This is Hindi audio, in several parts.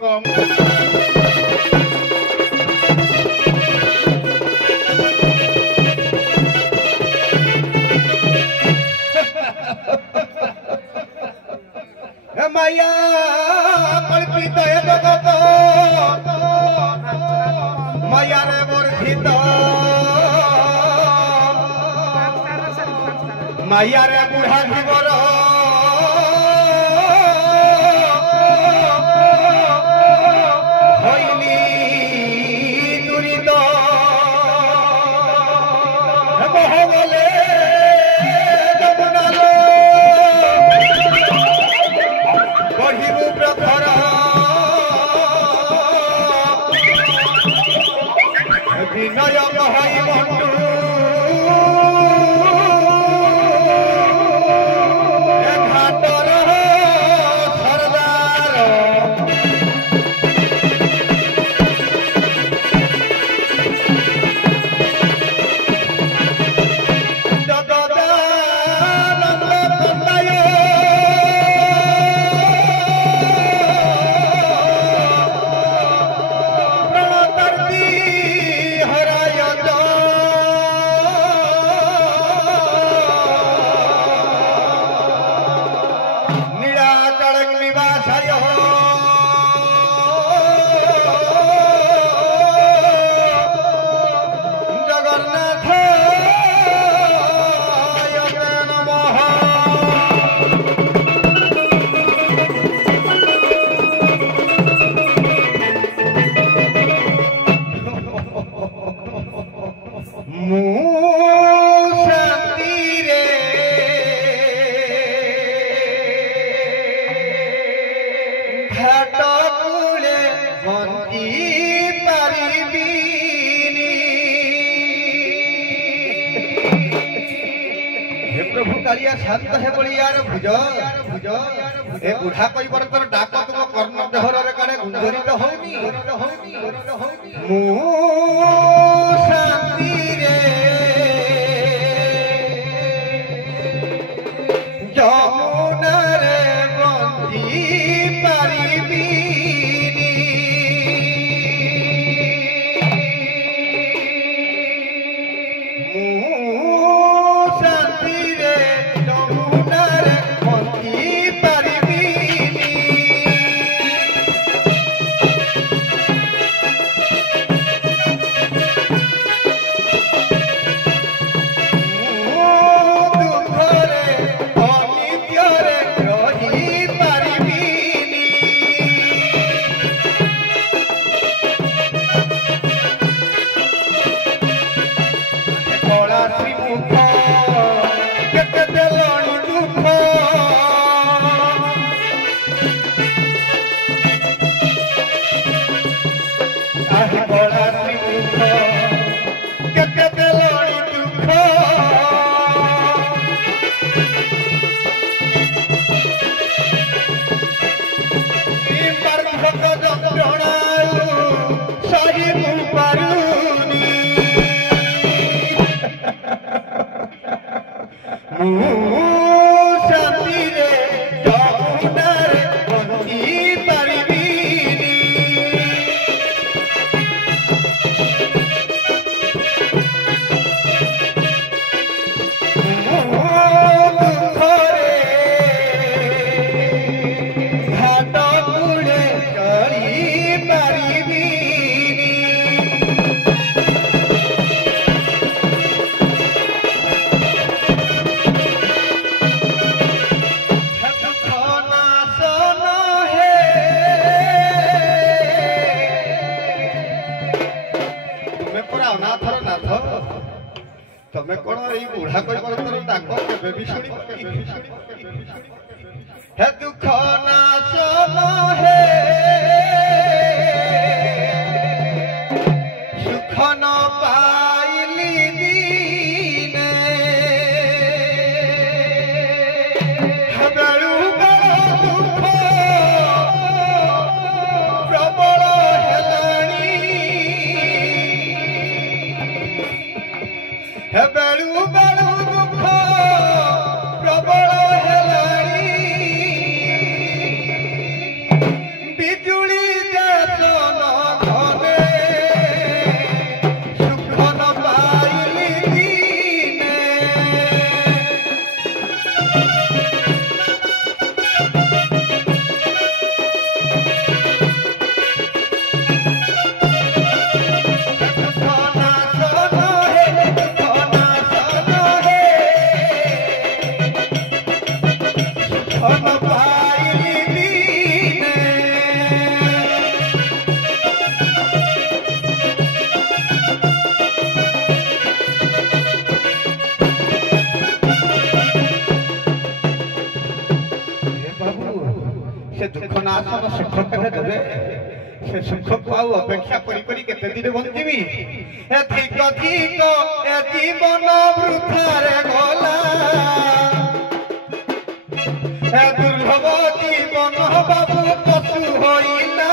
कम माया कल्पित जगत माया रे वर्धित माया रे बुढ़ा जीवर हईली दुरीत बहगले जमुनालो बढ़िबू प्रखर विनय कहई बंटू घाटर सरदार जगदानंद पंडाय प्रणतर्ती हराय नीलाचल निवासाय जगन्नाथ नमः शांति रे घाट कूले बंदी पारिबिनी हे प्रभु कालिया शांत है बलियार भुज भुज ए बुढ़ा कई बरतर डाक तुम कर्ण देहर रे काने गुंजरित होनी मु शांति रे जमुना रे बंदी पारिबिनी मु शांति रे जमुना रे बंदी पारिबिनी दुखरे अनित्यरे रही पारिबिनी कला श्रीमुख केते देलଣି दुख आही कला श्रीमुख केते देलଣି दुख निम्बार्धक যন্ত্রণায়ু সহিবু পারুনি মু শান্তি রে যমুনা রে বন্দি পারিবিনি দুঃখরে ঘাট কূলে চলি পারিবিনি दुख नाशन हे तुम्हें पूरा अनाथर नाथ तमें कौन ये बुढ़ा कोई बरतर डाक केबे भी शुणी हे दुख नाशन हे सुख न पाइली दीने बेलू दुख प्रबल हेलाणी हे बेलू दुख प्रबल हेलाणी बिजुली ସୁଖାସନ ସୁଖ କେତେ ଦେବେ ସେ ସୁଖକୁ ଆଉ ଅପେକ୍ଷା କରି କରି କେତେ ଦିନ ବଞ୍ଚିବି ଏ ଧିକ ଧିକ ଏ ଜୀବନ ବୃଥାରେ ଗଲା ଏ ଦୁର୍ଲଭ ଜୀବନ ବାବୁ ପଶୁ ହୋଇଲା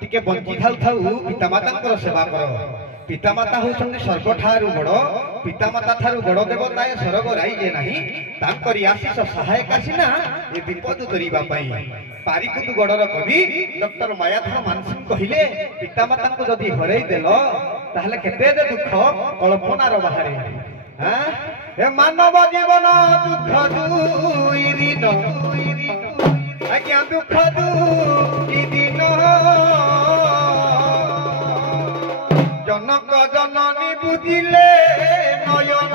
टिके बंची थाउ थाउ पितामाता सेवा कर पितामाता होउछन्ति सर्वठारु बड़ पितामाता थारु बड़ देवता ए स्वर्ग राइजे नाही तांकरी आशीष सहायक आसीना ए विपद करिबा पई पारिकुतु गडर कवि डॉक्टर मायाधर मानसिंह कहिले पितामाता को जदी हरई देलो ताहले केते जे दुख कल्पनार बाहरे हां ए मानव जीवन दुख दुई दिन आज्ञा दुख दुई दिन जनक जननी बुझिले नयन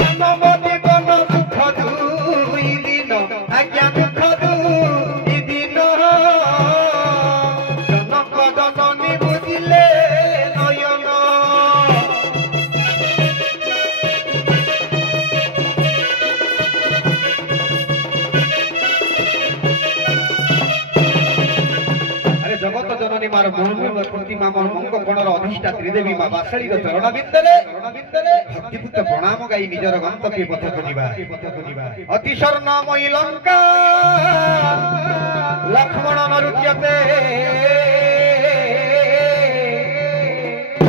मानव जीवन दुख दुई दिन आज्ञा दुख दुई दिन जनक जननी बुझिले नयन जगत जननी मार मोहन प्रतिमा मंग कोणर अधिष्ठा त्रिदेवी मां बासळी चरण बिंदरे भक्तिपूत प्रणाम गाई निजर गंतव्य पथ करिबा अति स्वर्णमयी लंका लक्ष्मण नरुच्यते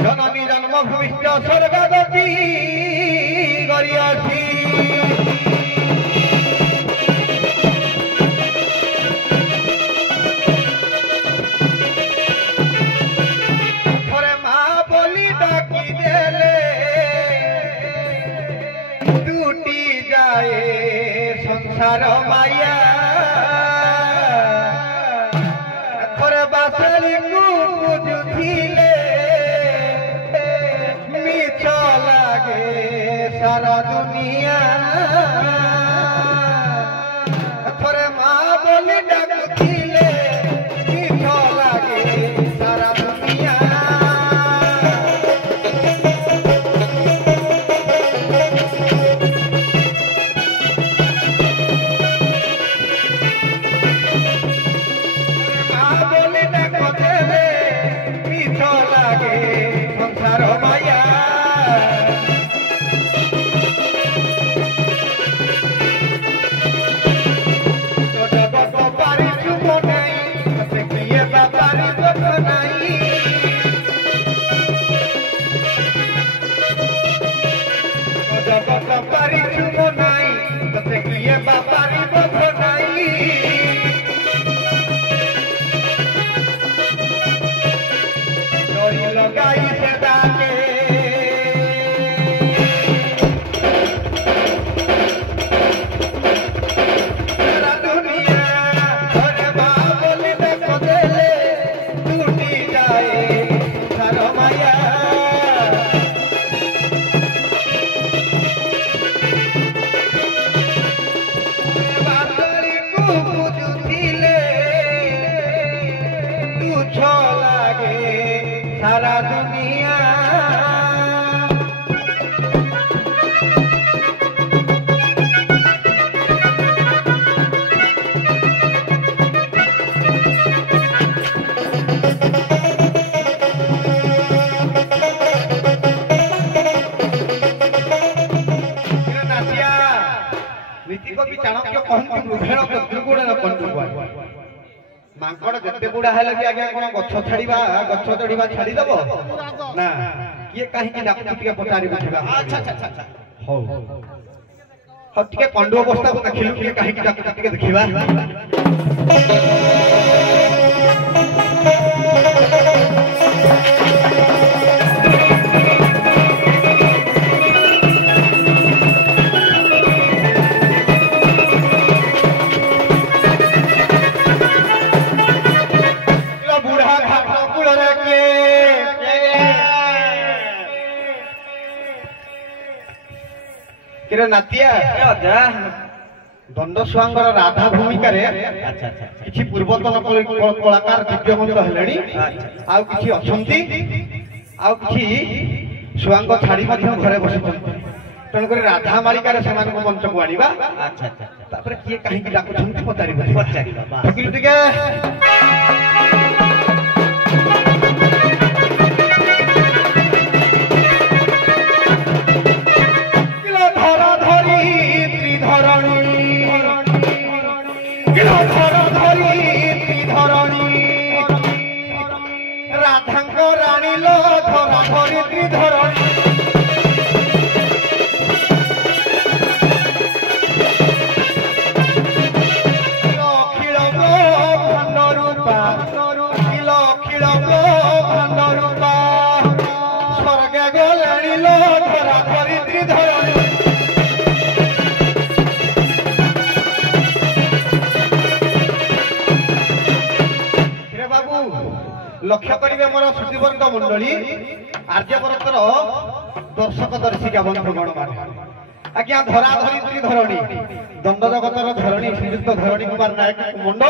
जननी जन्मभूमिश्च स्वर्गगति गरियासी संसार माया थोड़े बासली को बुझुथिले मिछ लागे सारा दुनिया थोड़े माँ बोली डाकुथिले मिछ लागे सारा दुनिया सारा दुनिया ମାଙ୍କଡ ଯେତେ ବୁଢା ହେଲେ ବି ଆଜ୍ଞା କଣ ଗଛ ଛାଡିବା ଗଛ ଚଢିବା ଛାଡିଦବ ନା କିଏ କାହିଁକି ଡାକୁଛି ଟିକେ ପଚାରି ବୁଝିବା ହଉ ହଉ ଟିକେ କଣ୍ଡୁ ଅବସ୍ଥାକୁ ଦେଖିଲୁ କିଏ କାହିଁକି ଡାକୁଛି ଟିକେ ଦେଖିବା नातिया दंड सुआंगर राधा भूमिका किसी पूर्वतन कलाकार दिव्यमंत हेलेनी आउ किछि अछंती आउ किछि सुआंग छाड़ी मध्य घरे बसि तेणुक राधा मालिकार से मंच को आनिबा तापर किए कहीं डाकुछंती पचारिबा राधांक राणी लो धरा धरित्री धरणी अखिल भांड रूपा अखिल भांड रूपा स्वर्गे गलाणी लो धरा धरित्री धरणी लक्ष्य करेंगे मोर श्रुतिवर्ग मंडली आर्यवर्तर दर्शक दर्शिका बंधुगण मान आज्ञा धरा धरित्री धरणी दंड जगतर धरणी श्रीयुक्त धरणी कुमार नायक मुंड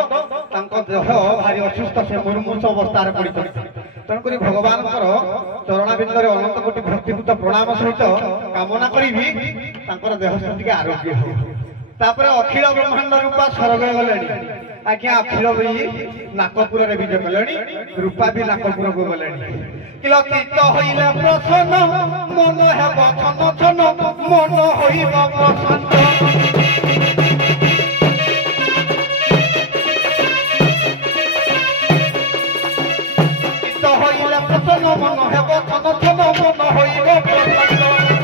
देह भारी असुस्थ से मुर्मूर्ष अवस्था पड़ी तेणुक भगवान चरणाबिंद अनंत कोटि भक्तिपूत प्रणाम सहित कामना करी देह स्थिति आरोग्य हो अखिल ब्रह्मांड रूपा स्वर्ग गले आज्ञा अखिल भी नाकपुर रे विजय कले रूपा भी नाकपुर को गले किलो चित्त होइले प्रसन्न मन हेब छन छन मन होइब प्रसन्न चित्त होइले प्रसन्न मन हेब छन छन मन होइब प्रसन्न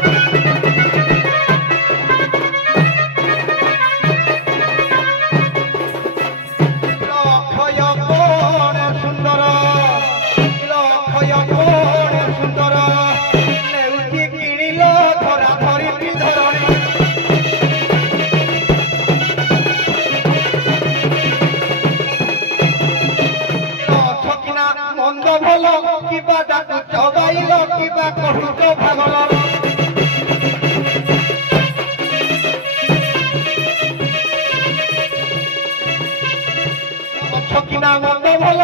छकिना मंद भल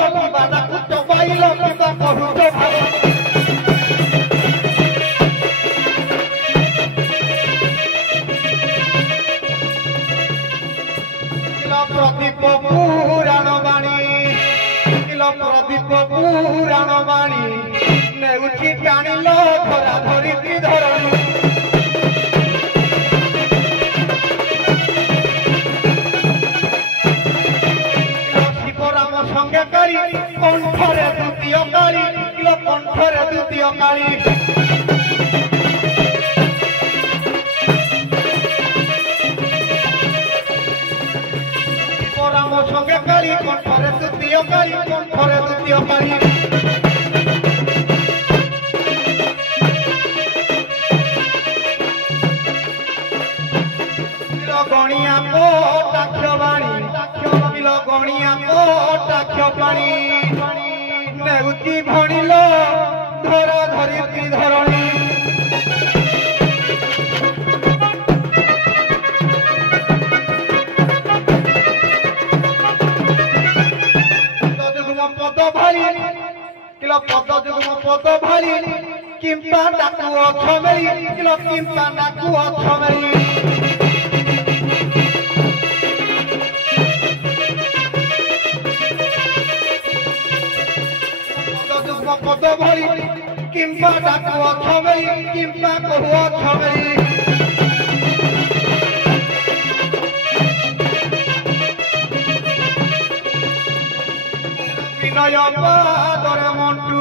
कि चबाइल कि कहूच प्रदीप पुराण बाणी प्रदीप पुराण बाणी नेउछि टाणिल धरा धरित्री धरणी शिवराम संगे काली कंठरे द्वितीय काली कंठरे द्वितीय काली शिवराम संगे काली कंठरे द्वितीय काली कंठरे द्वितीय काली गणिया कोटाक्षवाणी गणिया कोटाक्षवाणी नेउची भणिल धरा धरित्री धरणी पद भारी पद जुगम पद भारी किंपा डाकू अछमेली किंपा डाकू अछमेली पद भरी किंपा डाकू अछमेली किंपा कहू अछमेली বিনয় পাদরে মন্টু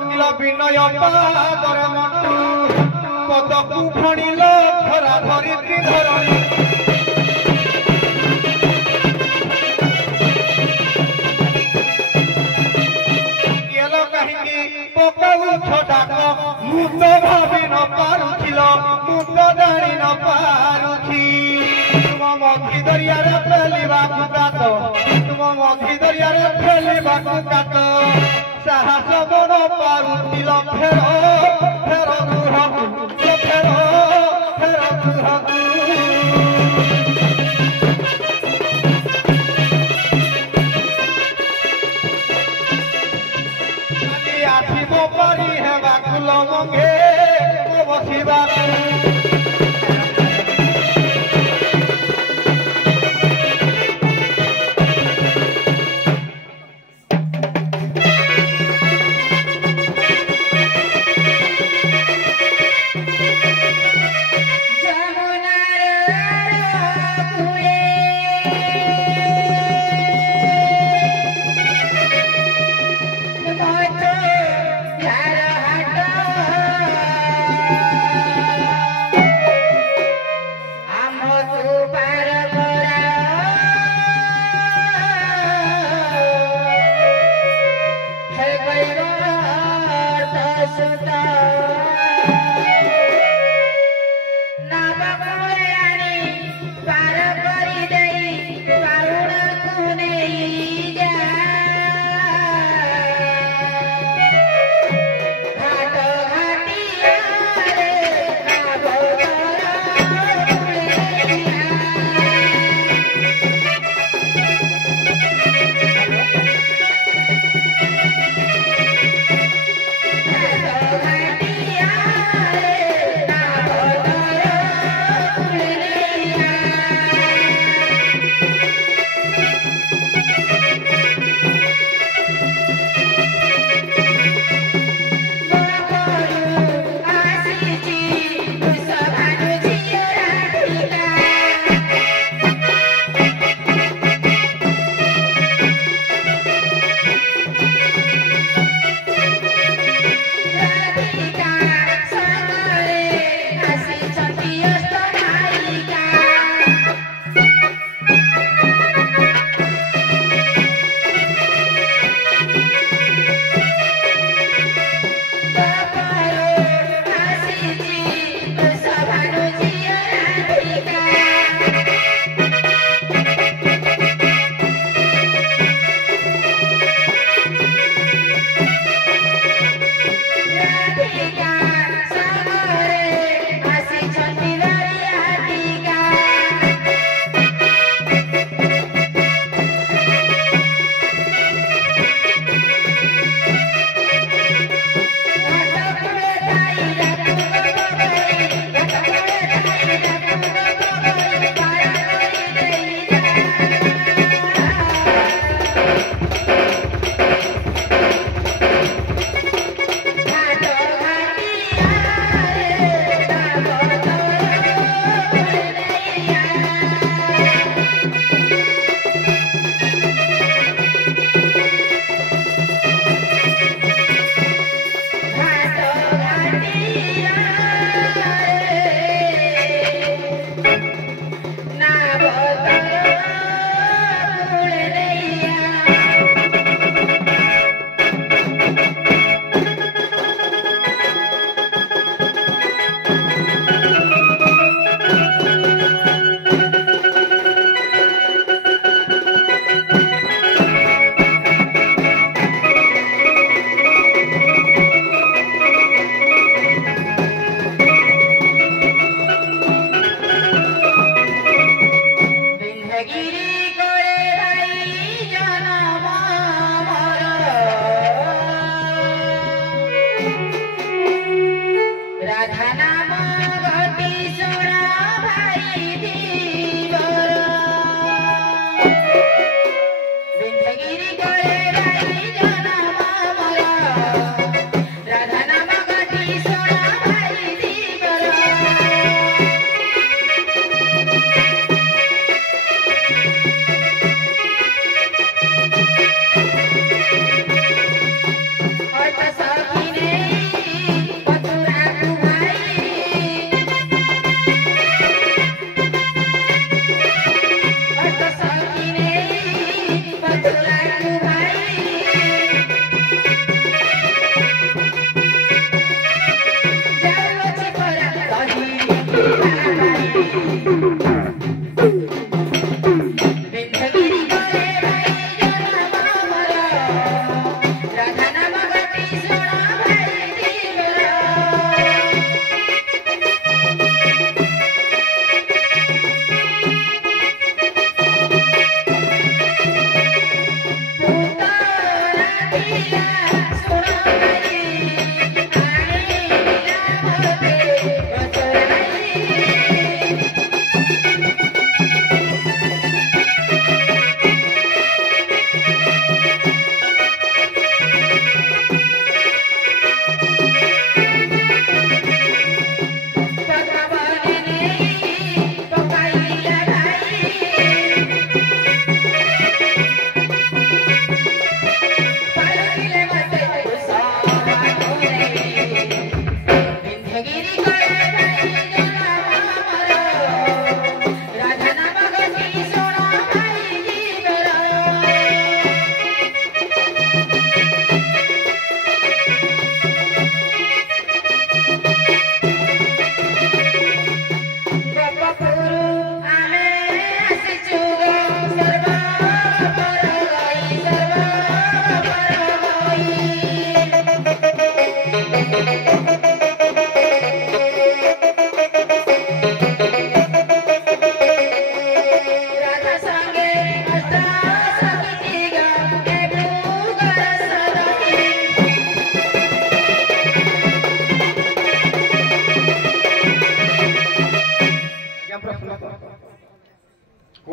কিলা বিনয় পাদরে মন্টু পদকু ভণিল ধরা ধরিত্রী ধরণী কেল কাহিনী পকাউছ ডাক মু তো ভাবি ন পারুছিল মু তো জানি ন পারুছি তুম মধি দরিয়ারে ফেলিବାକୁ କାତ ତୁମ ମଧି ଦରିଆରେ ଫେଲିବାକୁ କାତ ସାହସ ବନ ପାରୁଥିଲ ଫେର ଫେର ଗୃହକୁ ଫେର ଫେର ଗୃହକୁ କାଲି ଆସିବ ପାରି ହେବାକୁ ଲମଙ୍ଗେ ବସିବାକୁ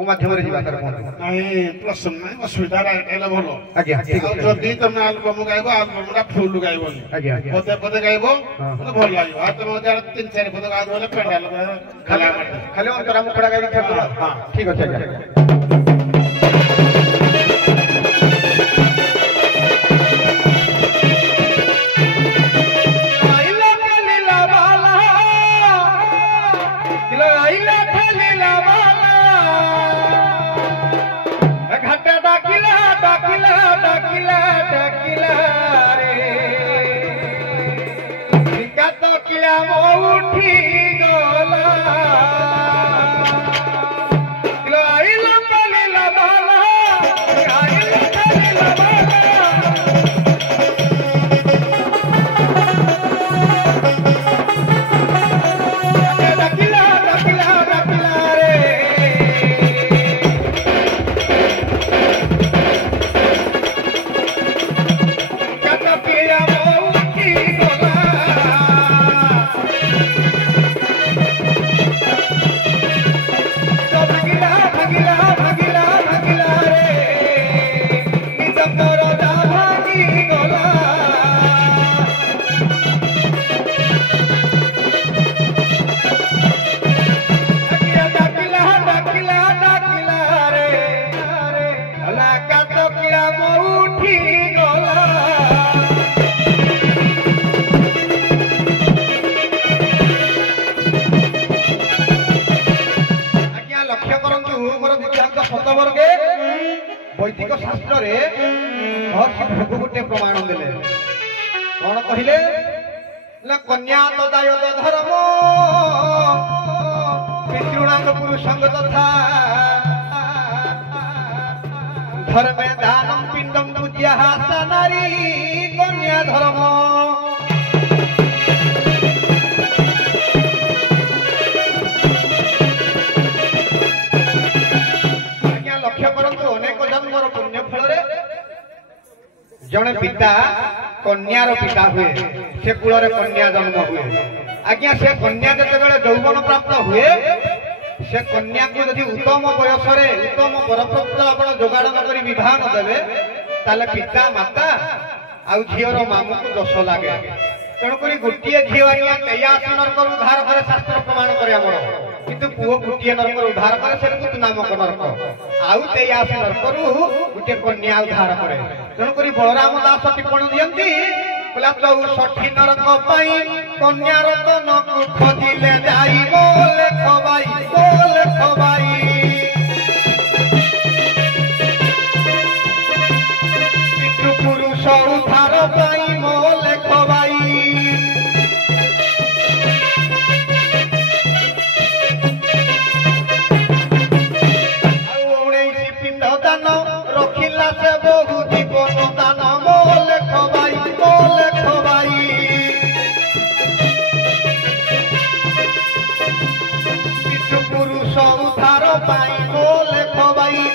माध्यम रे जीवा कर नहीं प्रश्न नहीं असुविधा एला भलो आज्ञा ठीक है जदी तुम एल्बम गाइबो एल्बमटा फुल गाइबो आज्ञा पदे पदे गाइबो मतलब भल लागियो आ तुम जार 3-4 पद गाइबो बोले पेंडाल खाली अंतरा मुखड़ा गाइबी खेल हां ठीक अछि आज्ञा वैदिक शास्त्र रे महर्षि भृगु गोटे प्रमाण देले कौन कहिले कन्या तदायत धर्म पितृणांग पुरुषंग तथा धर्मे दानम पिंडम पूज्यः सा नारी कन्या धर्म जड़े पिता कन्यार पिता हुए से कूल कन्या जन्म हुए आज्ञा से कन्या जिते यौवन प्राप्त हुए से कन्या को यदि उत्तम बयस उत्तम परप्राप्त आप जोगाड़ नक विवाह नदेवे ताले पिता माता आउ झीर मामू को दोष लगे तेणुक गोटे झील आज्ञा 83 नरक उद्धार करे शास्त्र प्रमाण करे आमर किंतु पुओ गोटे नरक उद्धार करे से कुत नामक नरक आउ 83 नरक गोटे कन्या उद्धार करे तेणुक बलराम दास टिप्पणी दियंती बोला 64 नरक पाई कन्या रतन को खोजिले जाई बोले खबाई पितृ पुरुष उद्धार पाई मोले खबाई पिंड दान रखिला से बहु जीवन दान मोले खबाई पितृ पुरुष उद्धार पाई मोले खबाई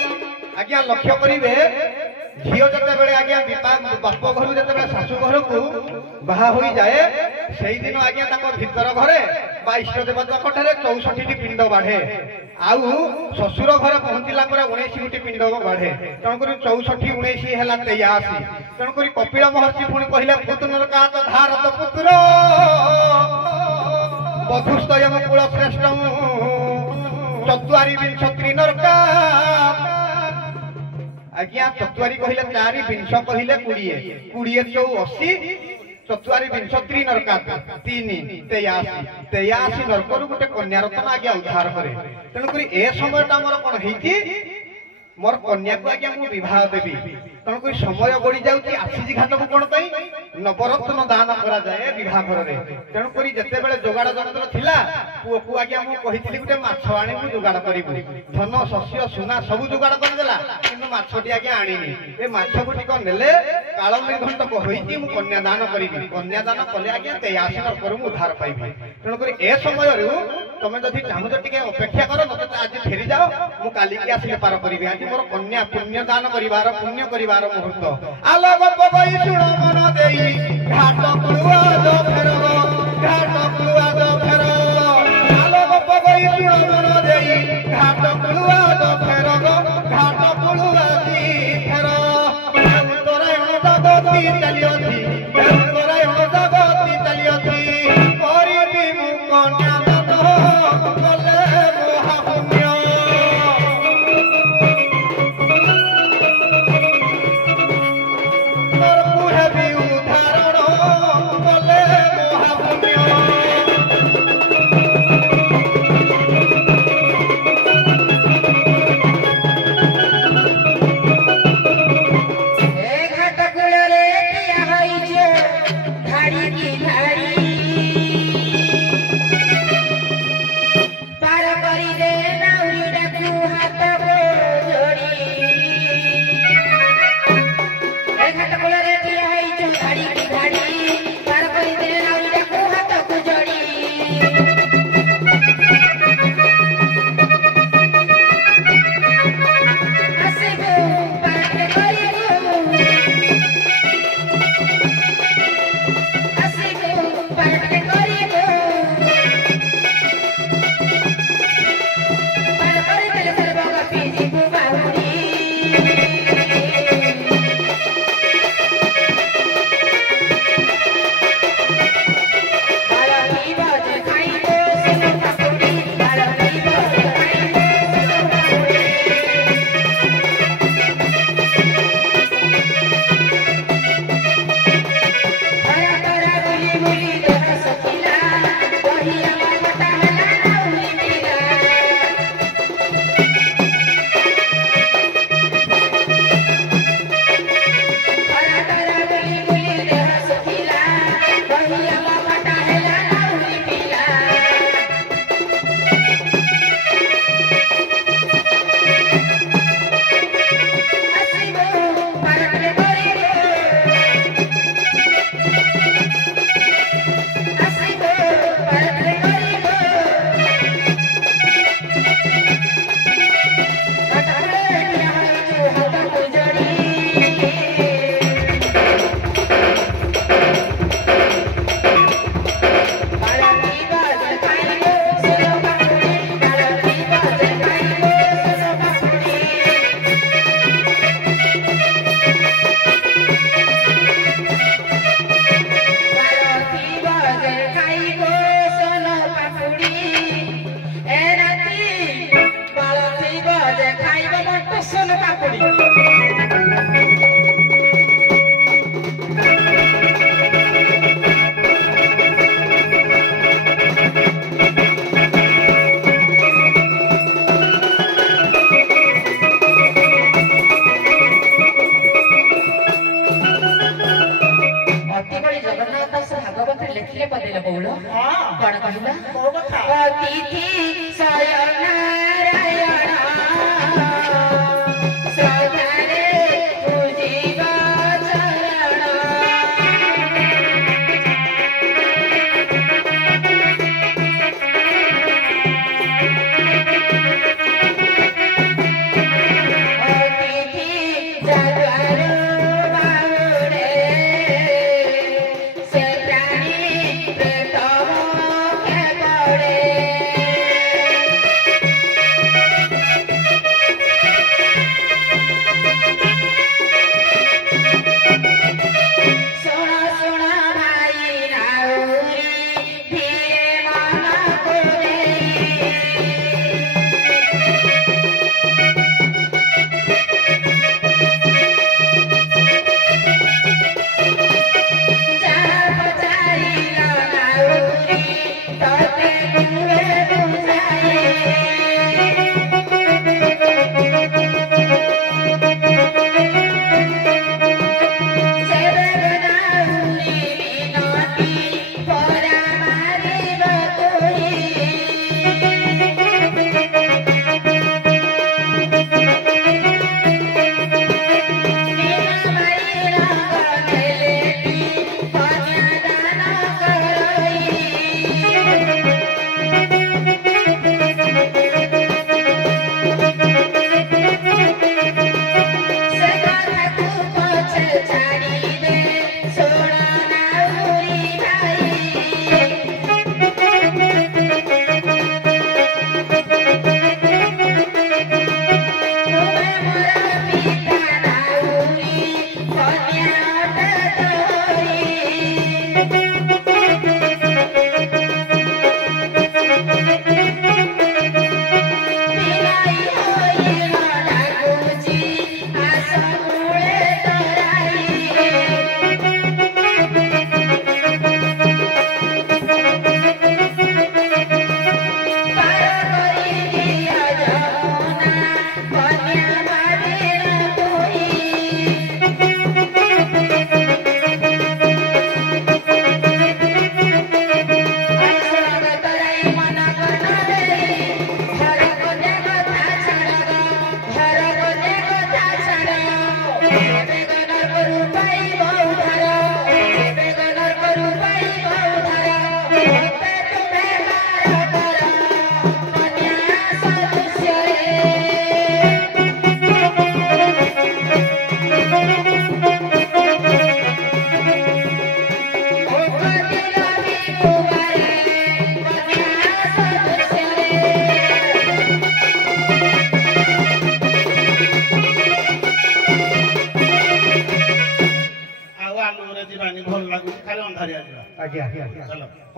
आज्ञा लक्ष्य करिवे झील जिते आज्ञा बाप घर जिते शाशु घर को बाहा हो जाए से दिन आज्ञा भीतर घरे बा इष्ट देवता ठारे 64 पिंड बाढ़े आउ शशुर घर पहुंचला 19 गोटी पिंड बाढ़े तेणुक 64 19 है 83 तेणुक कपिल महर्षि पुणी कहले पुत्र धारत पुत्र बधुस्तयम कुल श्रेष्ठ 24 नरका आज्ञा 24 कहले 4 20 कहले 20 20 84 24 नरका 3 83 नरक गोटे कन्या रत्न आज्ञा उद्धार करे तेणुक ए समय मोर कौन मोर कन्या को आज्ञा मु विवाह देवी ତେଣୁକରି ସମୟ ଗଡ଼ି ଯାଉଛି ଆସିଛି ଘାଟକୁ କଣ ପାଇଁ ନବରତ୍ନ ଦାନ କରାଯାଏ ବିବାହଘରରେ। ତେଣୁକରି ଯେତେବେଳେ ଯୋଗାଡ଼ ଯନ୍ତ୍ର ଥିଲା ପୁଅକୁ ଆଜ୍ଞା ମୁଁ କହିଥିଲି ଗୋଟେ ମାଛ ଆଣି ମୁଁ ଯୋଗାଡ଼ କରିବୁ, ଧନ ଶସ୍ୟ ସୁନା ସବୁ ଯୋଗାଡ଼ କରିଦେଲା, କିନ୍ତୁ ମାଛଟି ଆଜ୍ଞା ଆଣିନି। ଏ ମାଛକୁ ଟିକେ ନେଲେ କାଳ ନିର୍ଘଣ୍ଟକ ହୋଇଛି ମୁଁ କନ୍ୟାଦାନ କରିବି, କନ୍ୟାଦାନ କଲେ ଆଜ୍ଞା 83 ବର୍ଷରୁ ମୁଁ ଉଦ୍ଧାର ପାଇବି। ତେଣୁକରି ଏ ସମୟରୁ ତମେ ଯଦି ଚାହୁଁଛ ଟିକେ ଅପେକ୍ଷା କର, ମତେ ଆଜି ଫେରିଯାଅ, ମୁଁ କାଲିକି ଆସିଲେ ପାର କରିବି। ଆଜି ମୋର କନ୍ୟା ପୁଣ୍ୟ ଦାନ କରିବାର ପୁଣ୍ୟ କରିବାର ମୁହୂର୍ତ୍ତ। ଆଲୋକ ପବଇ ଶୁଣ ମନ ଦେଇ ଘାଟ କୁଳୁଆଦ ଫେରବ, ଘାଟ କୁଳୁଆଦ ଫେରବ। ଆଲୋକ ପବଇ ଶୁଣ ମନ ଦେଇ ଘାଟ କୁଳୁଆଦ ଫେରବ, ଘାଟ କୁଳୁଆଦି ଫେର। ତୋରାୟଣ ଜଗତି ଚାଲିଅଛି, ତୋରାୟଣ ଜଗତି ଚାଲିଅଛି, କରିବି ମୁଁ କନ୍ୟାଦାନ କଲେ ମହାପୁଣ୍ୟ।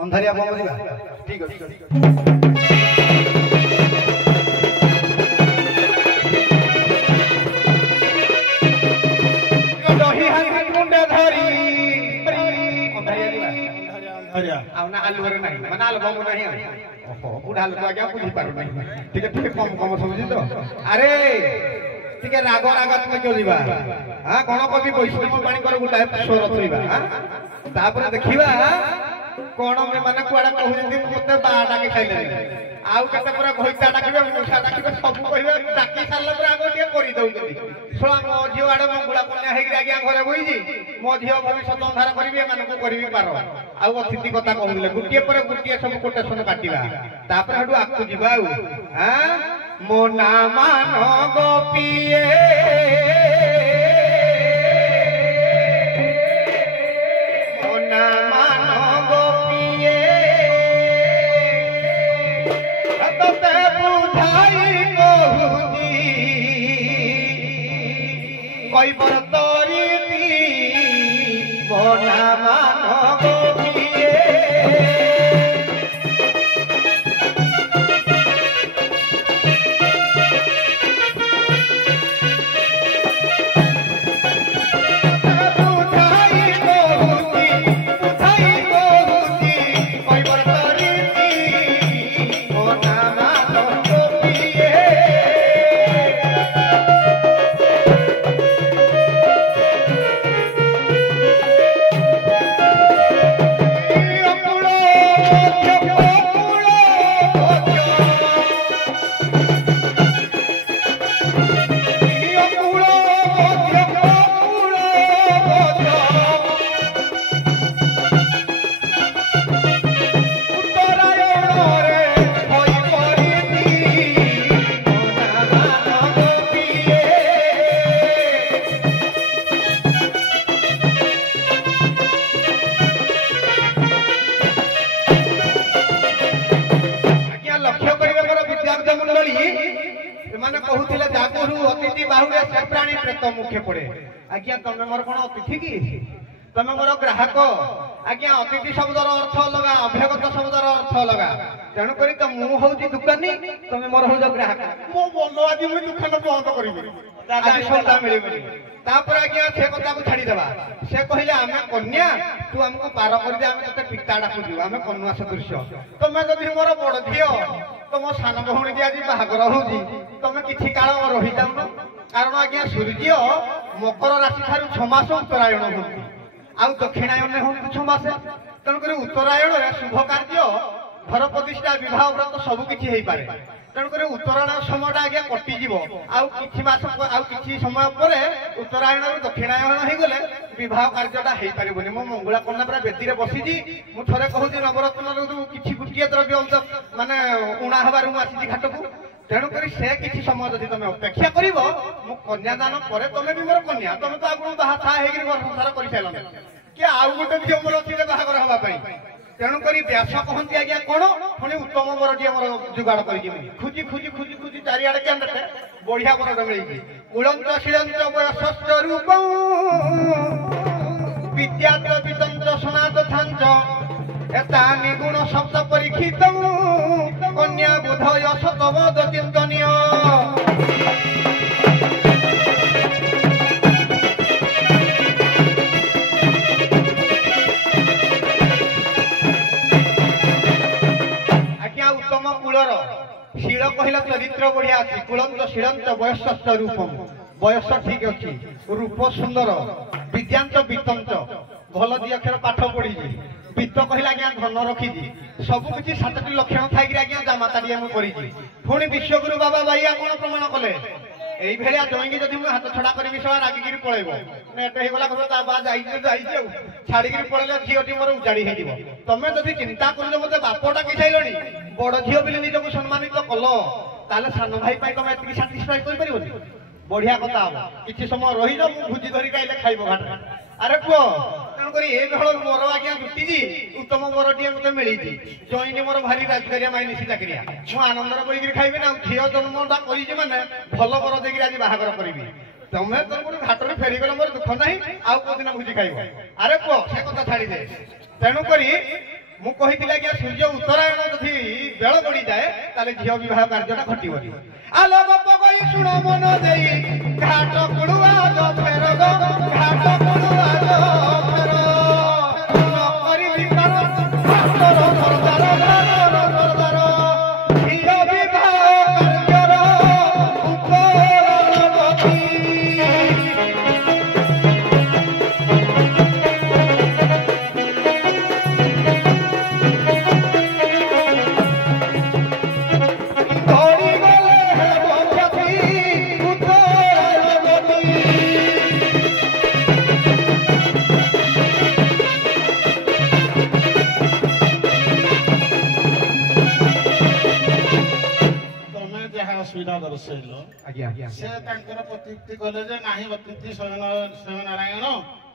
ଅନ୍ଧାରିଆ ବମ ଯିବା ଠିକ ଅଛି ଦହି ହାଣ୍ଡି ମୁଣ୍ଡ ଧରି ଅନ୍ଧାରିଆ ଯିବା ଆଉ ନା ଆଲୁଅରେ ନାହିଁ ମାନେ ଆଲବମ ନାହିଁ ଓହୋ ବୁଢା ଲୋକ ଆଜ୍ଞା ବୁଝିପାରୁନାହିଁ ଟିକେ କମ କମ ସମୁଛି ତ ଆରେ ଟିକେ ରାଗ ରାଗ ତୁମେ ଚଳିବା ହଁ କଣ କବି ବୈଷ୍ଣବ ପାଣିଙ୍କର ଗୋଟାଏ ସ୍ୱର ଥୋଇବା ତାପରେ ଦେଖିବା କଣ ମାନେ କୁଆଡେ କହୁଛନ୍ତି ମତେ ବା ଡାକି ଖାଇଲେଣି ଆଉ କେତେ ପୁରା ଘଇତା ଡାକିବେ ମୂଷା ଡାକିବେ ସବୁ କହିବେ ଡାକି ସାରିଲା ପରେ ଆଗ ଟିକେ କରିଦଉଛନ୍ତି ଶୁଣ ମୋ ଝିଅ ଆଡେ ମଙ୍ଗୁଳା କନ୍ୟା ହେଇକି ଆଜ୍ଞା ଘରେ ବଇଛି ମୋ ଝିଅ ଭବିଷ୍ୟତ ଅନ୍ଧାର କରିବି ଏମାନଙ୍କୁ କରିବି ପାର ଆଉ ଅତିଥି କଥା କହୁଥିଲେ ଗୋଟିଏ ପରେ ଗୋଟିଏ ସବୁ କୋଟେସନ କାଟିବା ତାପରେ ସେଠୁ ଆଗକୁ ଯିବା ଆଉ ମୋ ନା ମାନ ଗୋପିଏ ମୋ ନା ମାନ ଗୋପିଏ ତତେ ବୁଝାଇ କହୁଛି କହିବର ତୋରି ମୋ ନା ମାନ ଗୋପିଏ मुख्य पड़े आज्ञा तुम मोर कौन अतिथि कि तुम मोर ग्राहक आज्ञा अतिथि शब्दर अर्थ अलग अभ्यागत शब्दर अर्थ अलग तेणुक तो मुझे दुकानी तुम मोर हूँ ग्राहक मो बोल आज मुझे दुकान बंद करी सौदा मिल आज्ञा से कथा को छाड़ीदेवा से कहले आम कन्या तू आमको पार कर ते पिता डाकुचु आम कन्या सदृश तुम जदि मोर बड़ झी तो मो सान भौणी भी आज बाहागर हो तुम कि काल रही जाऊन कारण आज्ञा सूर्य मकर राशि ठार 6 मास उत्तरायण होती आउ दक्षिणायन होती 6 मास तेणुक उत्तरायण शुभ कार्य घर प्रतिष्ठा विवाह व्रत सबकि हो पाए तेणुक उत्तरायण समय आज्ञा कटिज आउ कि समय पर उत्तरायण दक्षिणायन हो गले विवाह कार्यटा हो पारे मो मंगुला कन्या पूरा बेदी बसी मुझे कहूँ नवरत्न कि गोटे द्रव्य मानने उणा हबार आसी घाट को तेणुक से किसी समय जब तुम अपेक्षा कर कन्यादान पर तुम भी मोर कन्या तुम तो आपको बाहा संसार कर सारे कि आउ गोटे झील मोर अच्छी बाहर हाँपाई तेणुक व्यास कहती आज्ञा कौन पुणी उत्तम बरटे मोर जुगाड़ कर खुजी खुजी खुजी खुजी चारिड़े क्या बढ़िया बरट मिली कुलंत शिलंत वयस्थ रूप विद्यात विदंत सनात थांच एता निगुण शब्द परीक्षित कन्या बोधय शतवद चिंतनीय आज्ञा उत्तम कूलर शील कहला चरित्र बढ़िया अच्छी कुलंत शीलंत वयस्थ रूपम बयस ठीक अच्छी रूप सुंदर विद्यांत वितंत भल दी अक्षर पाठ पढ़ी वित्त कहला आज्ञा धन रखी सबकि 7टी लक्षण थी आज्ञा जामाताड़ी मुझे पुणी विश्वगुरु बाबा भाइया कौन प्रमाण कले यही भाया जमीन जब मुझे हाथ छड़ा करी सब रागिकी पलैब नेट होगा छाड़ी पलैले झीटी मोर उजाड़ी हो तुम्हें जब चिंता कर मत बाप डाकी सारे बड़ झील बोली निजक सम्मानित कल ताले सान भाई तुम एति साटिस्फाई कर बढ़िया कथा हम कि समय रही मुझे भोजी धरिक आइले खाइब घाट अरे पुओ तेणुक ये भेल मोर आज्ञा जुटी उत्तम बरटे मत मिली जईनी मोर भारी राजकारिया माइनिसी चाकरिया मु आनंदर बोलिक खाइबी ना झील जन्मटा कर माने भल बर देकर आज बाहागर करी तुम्हें तुम घाट में फेरीगले मोर दुख ना आउ कौ दिन भोजी खाइब अरे पुओ से कथा छाड़ी दे तेणुक ମୁଁ କହିଥିଲି ଆଜ୍ଞା ସୂର୍ଯ୍ୟ ଉତ୍ତରାୟଣ ଯଦି ବେଳ ଗଡ଼ିଯାଏ ତାହେଲେ ଝିଅ ବିବାହ କାର୍ଯ୍ୟଟା ଘଟିବନି। ଆଲୋ ଗପ କହି ଶୁଣ ମନ ଦେଇ ଘାଟ କୁଳୁଆ ଫେର ଘାଟ କୁଳୁଆ ଫେର ନକରି ଭିକାର ଘାଟର ସରଦାର ଝିଅ ବିବାହ କାର୍ଯ୍ୟର ଉପରଗତି। ଅସୁବିଧା ଦର୍ଶେଇଲ ସେ ତାଙ୍କର ପ୍ରତିକ୍ରିୟା କଲେ ଯେ ନାହିଁ ଅତିଥି ସ୍ୱୟଂନାରାୟଣ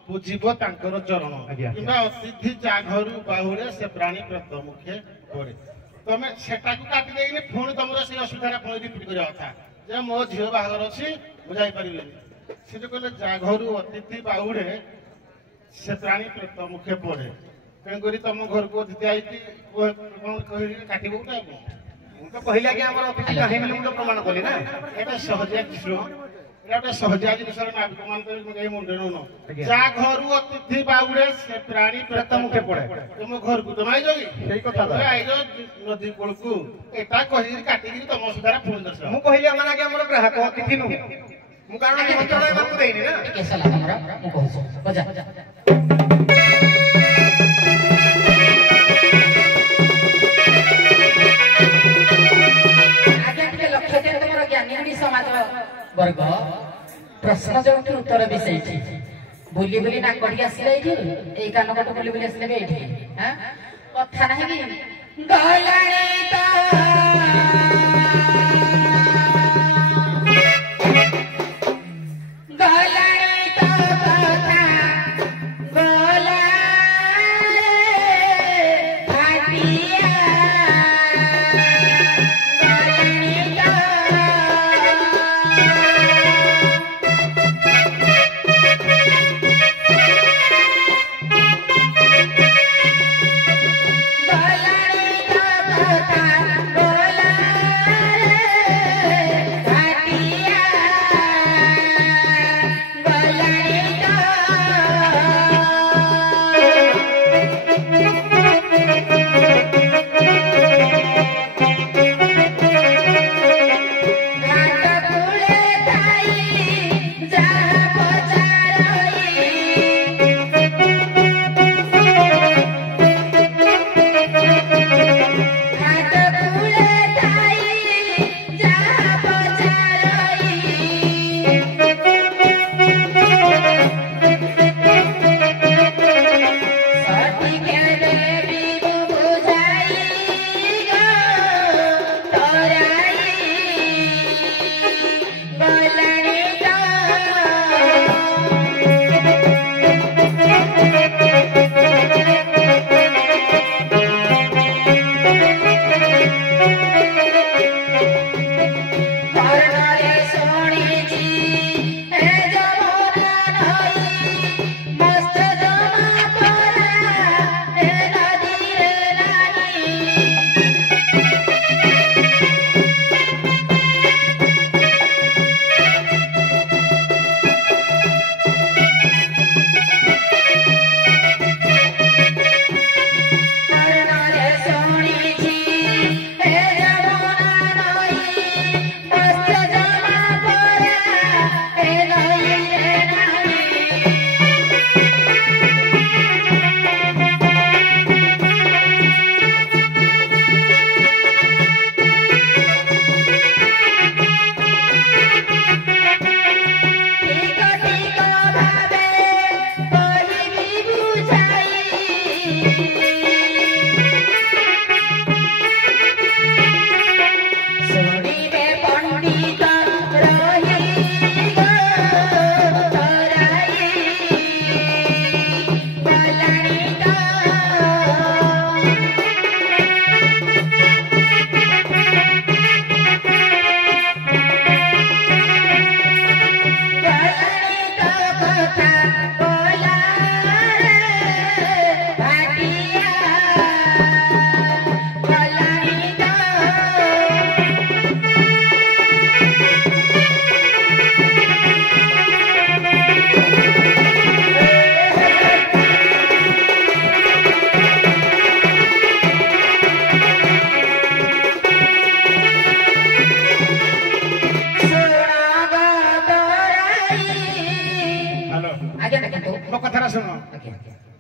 ପୂଜିବ ତାଙ୍କର ଚରଣ କିମ୍ବା ଅତିଥି ଯା ଘରୁ ବାହୁରେ ସେ ପ୍ରାଣୀ ପ୍ରତ ମୁଖେ ପଡେ। ତମେ ସେଟାକୁ କାଟି ଦେଇକି ପୁଣି ତମର ସେଇ ଅସୁବିଧାଟା ପୁଣି ରିପିଟ୍ କରିବା କଥା ଯେ ମୋ ଝିଅ ବାହାଘର ଅଛି ମୁଁ ଯାଇପାରିବିନି। ସେ ଯୋଉ କହିଲେ ଯା ଘରୁ ଅତିଥି ବାହୁରେ ସେ ପ୍ରାଣୀ ପ୍ରତ ମୁଖେ ପଡେ ତେଣୁକରି ତମ ଘରକୁ ଅତିଥି ଆଇକି କଣ କହିକି କାଟିବ ଗୋଟେ ଆଉ କଣ। ମୁଁ ତ କହିଲି ଆଜ୍ଞା ଆମର ଅତିଥି ନାହିଁ ବୋଲି ମୁଁ ତ ପ୍ରମାଣ କଲି ନା। ଏଇଟା ସହଜିଆ ଜିନିଷ ଏଇଟା ଗୋଟେ ସହଜିଆ ଜିନିଷର ନାବି ପ୍ରମାଣ କରି ମୁଁ କେହି ମୁଣ୍ଡ ନଉନ। ଯା ଘରୁ ଅତିଥି ବାହୁଡେ ସେ ପ୍ରାଣୀ ପ୍ରେତ ମୁଖେ ପଡେ। ତମ ଘରକୁ ତମେ ଆଇଛ କି ସେଇ କଥା ଆଇଛ ନଦୀ କୂଳକୁ ଏଟା କହିକି କାଟିକିରି ତମ ସୁଧାରା ପୁଣି ଦର୍ଶ। ମୁଁ କହିଲି ଆମେ ଆଜ୍ଞା ଆମର ଗ୍ରାହକ ଅତିଥି ନୁହେଁ ମୁଁ କାରଣ ନିମନ୍ତ୍ରଣ ଏମାନଙ୍କୁ ଦେଇନି ନା। ମୁଁ କହୁଛି ବଜା ସମାଜ ବର୍ଗ ପ୍ରଶ୍ନ ଯୋଉଠି ଉତ୍ତର ବି ସେଇଠି ବୁଲି ବୁଲି ନାକଟି ଆସିଲେ ଏଇଠି ଏଇ କାନ କଟ ବୁଲି ବୁଲି ଆସିଲେ ବି ଏଇଠି କଥା ନାହିଁ କି ଗଲାଣି ତ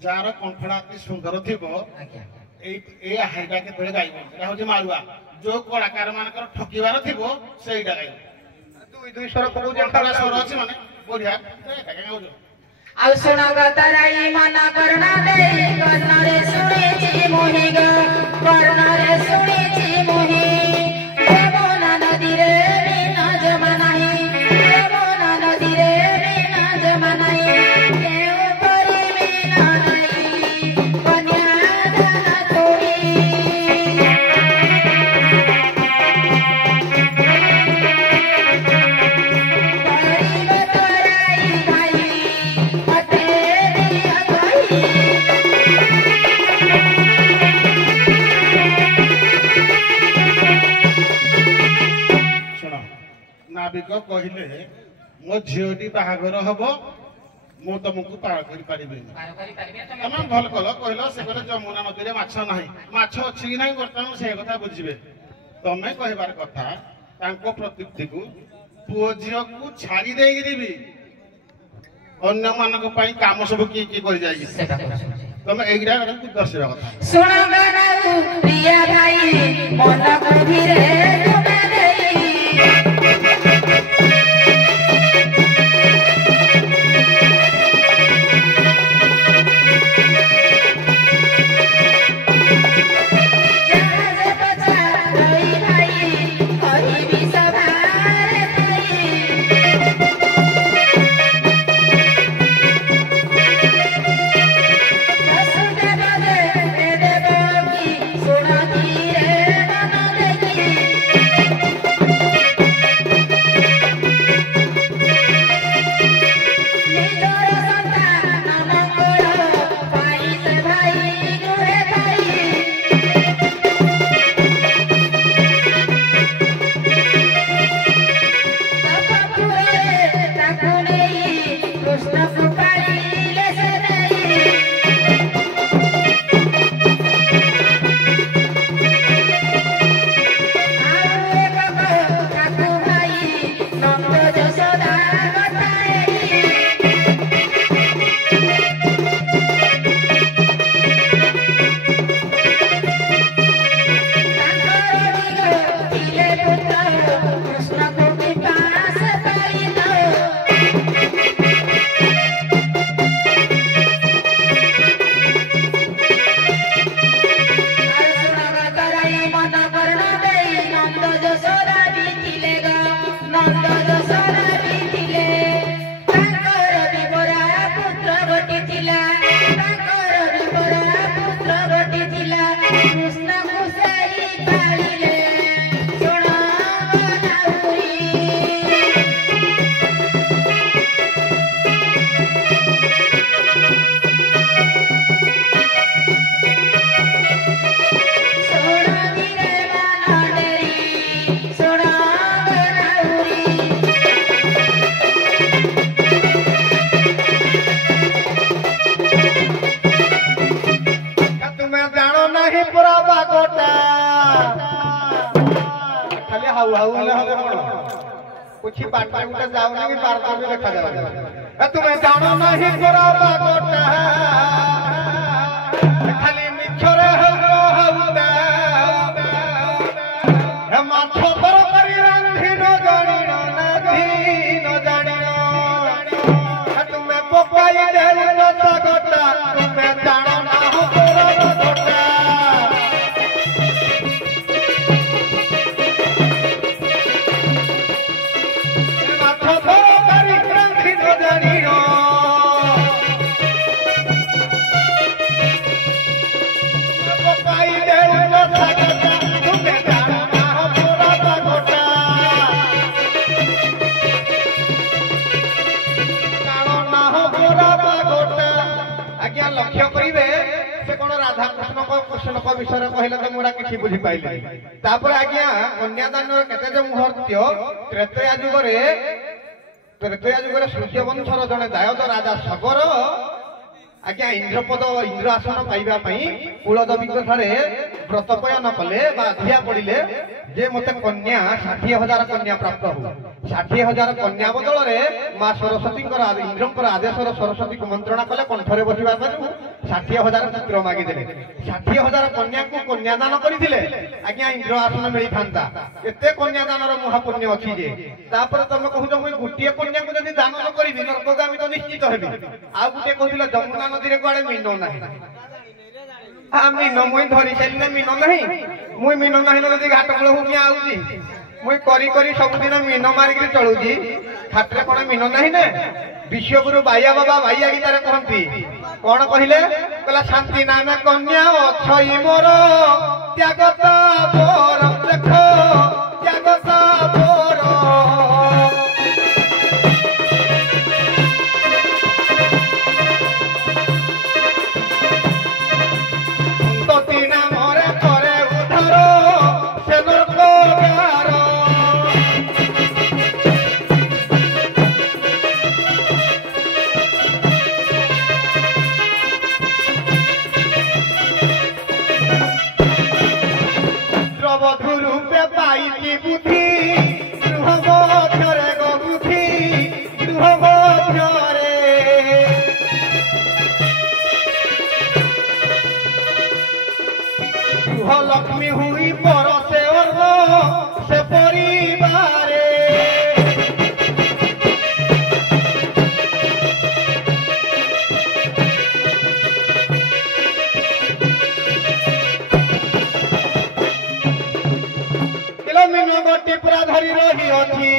ଯାହାର କଣ୍ଠଟା ଅତି ସୁନ୍ଦର ଥିବ ଆଜ୍ଞା ଏଇ ହାଇଟା କେତେବେଳେ ଗାଇବ ଏଇଟା ହଉଛି ମାରୁଆ ଯୋଉ କଳାକାର ମାନଙ୍କର ଠକିବାର ଥିବ ସେଇଟା ଗାଇବ ଦୁଇ ସ୍ୱର କହୁଛି କଣ୍ଠଟା ସ୍ୱର ଅଛି ମାନେ ବଢିଆ ଗାଉଛ ଆଉ ଶୁଣ ଗତରାଇ ମନ କରୁଣା ଦେଇ କର୍ଣ୍ଣରେ ଶୁଣିଛି ମୋହି ଗ କର୍ଣ୍ଣରେ ଶୁଣିଛି ମୋହି ଯମୁନା ନଦୀରେ ବିନ ଜମା ନାହିଁ ଯମୁନା ନଦୀରେ ବିନ ଜମା ନାହିଁ କେଉଁ କରିବି ନାହିଁ କନ୍ୟାଦାନ ତୋଳି ନାବିକ କହିଲେ ମୋ ଝିଅଟି ବାହାଘର ହବ ମୁଁ ତମକୁ ପାର କରିପାରିବିନି ତମେ ଭଲ କଲ କହିଲ ସେ କହିଲେ ଯମୁନା ନଦୀରେ ମାଛ ନାହିଁ ମାଛ ଅଛି କି ନାହିଁ ବର୍ତ୍ତମାନ ସେ କଥା ବୁଝିବେ ତମେ କହିବାର କଥା ତାଙ୍କ ପ୍ରତିକ୍ରିୟାକୁ ପୁଅ ଝିଅକୁ ଛାଡି ଦେଇକିରି ବି ଅନ୍ୟମାନଙ୍କ ପାଇଁ କାମ ସବୁ କିଏ କିଏ କରିଯାଇକି ତମେ ଏଇଟା ଦର୍ଶିବା କଥା ଶୁଣ ପ୍ରିୟା ଭାଇ ମନ ଗଭୀରେ कुछ बात उठा जाओगे कि बार बार भी देखा जाओगे तुम्हें जानो नहीं पूरा बागोटा खाली मिछरे हो हउदा हम माछो पर करी रांधी न जानी न जानी तुम्हें पोपाई देलु न सागोटा तुम्हें जानो ना हो पूरा बागोटा लक्ष्य करेंगे से कौन राधा कृष्ण विषय कहले तो मुझा कि बुझी पाइले आज्ञा कन्यादान केते मुहूर्त त्रेतया जुगे सूर्यवंशर जड़े दायद राजा सगर आज्ञा इंद्रपद इंद्र आसन पाइबा कुलदेवी ठारे व्रतपयन कले धिया पड़े जे मत कन्या 60,000 कन्या प्राप्त हो 60,000 कन्या बदल में माँ सरस्वती इंद्र आदेश सरस्वती को मंत्रणा कले कंठरे बसवा 60,000 पुत्र मागिदेले 60,000 कन्या को कन्यादान करथिले आज्ञा इंद्र आसन मिली थांता एते कन्यादान रो महापुण्य अछि जे तापर तुम कहू मुई गुटिए कन्या को जदी दान न करिबि नरकगामी तो निश्चित हेबि आ गुटे कहथिला जमुना नदी रे कोआडे मीनो नाही आ मीनो मुई धरि सेने मीनो नाही मुई मीनो नाही नदी घाट कळ हो कि आउजी मुई करी करी सब दिन मीनो मारी के चलुजी घाट रे कोन मीनो नाही ने विश्वगुरु बाया बाबा भाइया गीतारे कहंती कौन कहले कहला शांति नाम कन्या अछई मोर त्यागता बोर देखो त्यागता बोर संतति नामरे करे उद्धार से नरक द्वार रूपे पाई बुद्धि गृहरे गो बुद्धि गृहरे गृह लक्ष्मी हुई पर से अर्व से परिवारे गोटी पूरा धरी रही अच्छी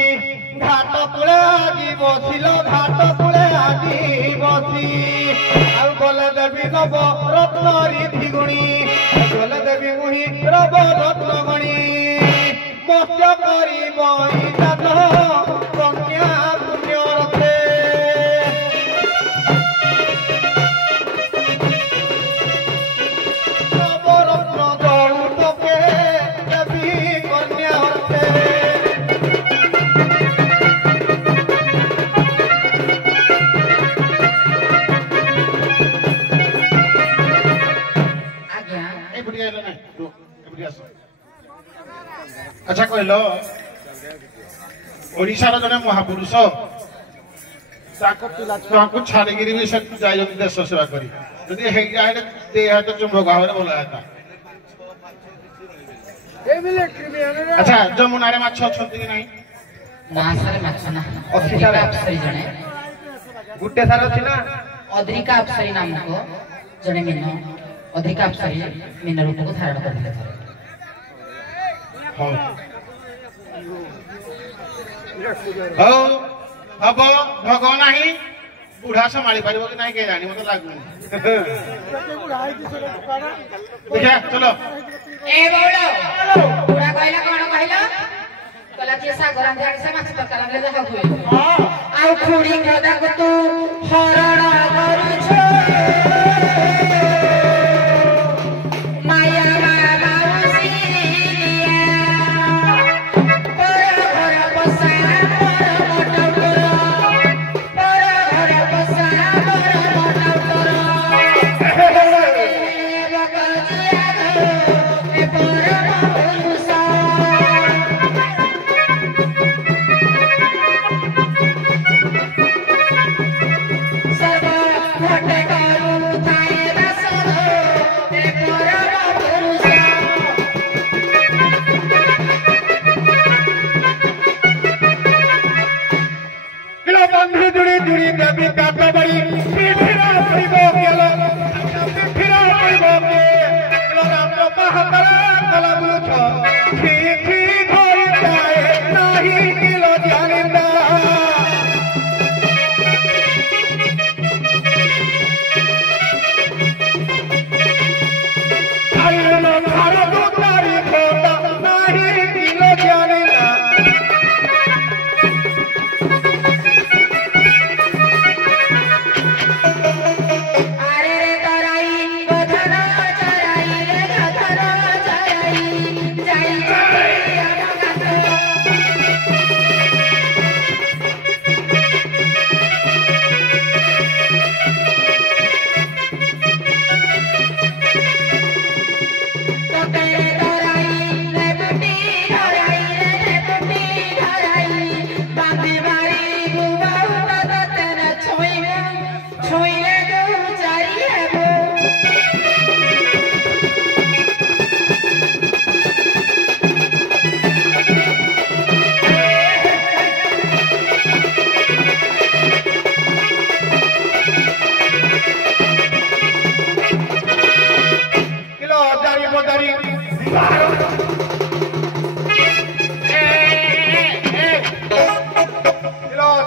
घाट कूले आज बसिल घाट कूले आज बसी आले देवी नव रत्न रिधिगुणी गले देवी मुहि रव रत्न गणी मत्स्य करी कन्या पुण्य रथे नवरत्न दौतके देवी कन्या अच्छा कहल ओडिशार जने महापुरुष छाड़ी भी से जाए देश सेवा करी तो चुंबक भाव में बोला जाता अच्छा जमुना रे माछ अछंती कि नहीं नासरे माछ ना अफिसर अफसरी जने गुट्टे सार अछि ना अद्रिका अफसरी नाम को जने मीन अद्रिका अफसरी मीन रूप को धारण करथिले अब भग नाही बुढ़ा संभाली पार कि नहीं के जानी मतलब लागू देखा चलो ए बौलो बुढ़ा कहला कोन कहला कहला जे सागर अंधारी से माछ तकर ले जा हुए आ खुड़ी गदा को तू हरण करू छ माया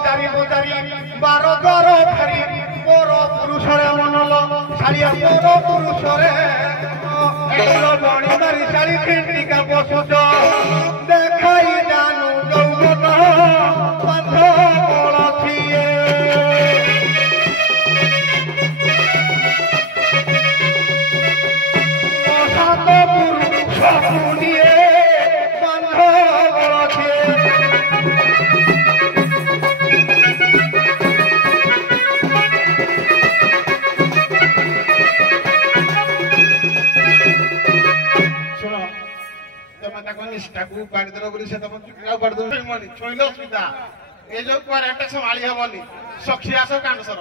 ଚାରି ପଚାରି 12 ଦ୍ୱାର ଫେରି ପର ପୁରୁଷରେ ମନଲ ଶାଳିଆ ପର ପୁରୁଷରେ ବଣି ମାରି ଶାଳି ଖିଣ୍ଟିକା ବସୁଛ ଦେଖାଇ ଜାନୁ ଯୌବନ ପାଠ ବଳଥିଏ ସାତ ପୁରୁଷକୁ ନିଏ ପାଠ ବଳଥିଏ ନିଷ୍ଠାକୁ ବାଡ଼ିଦେଲ ବୋଲି ସେ ତମ ଆଉ ବାଡ଼ି ଦଉନି ଛୁଇଁଲେ ଅସୁବିଧା ଏ ଯୋଉ କ୍ୱାରେଣ୍ଟ ସମ୍ଭାଳି ହବନି ସଖୀ ଆସ କାଣ୍ଡସର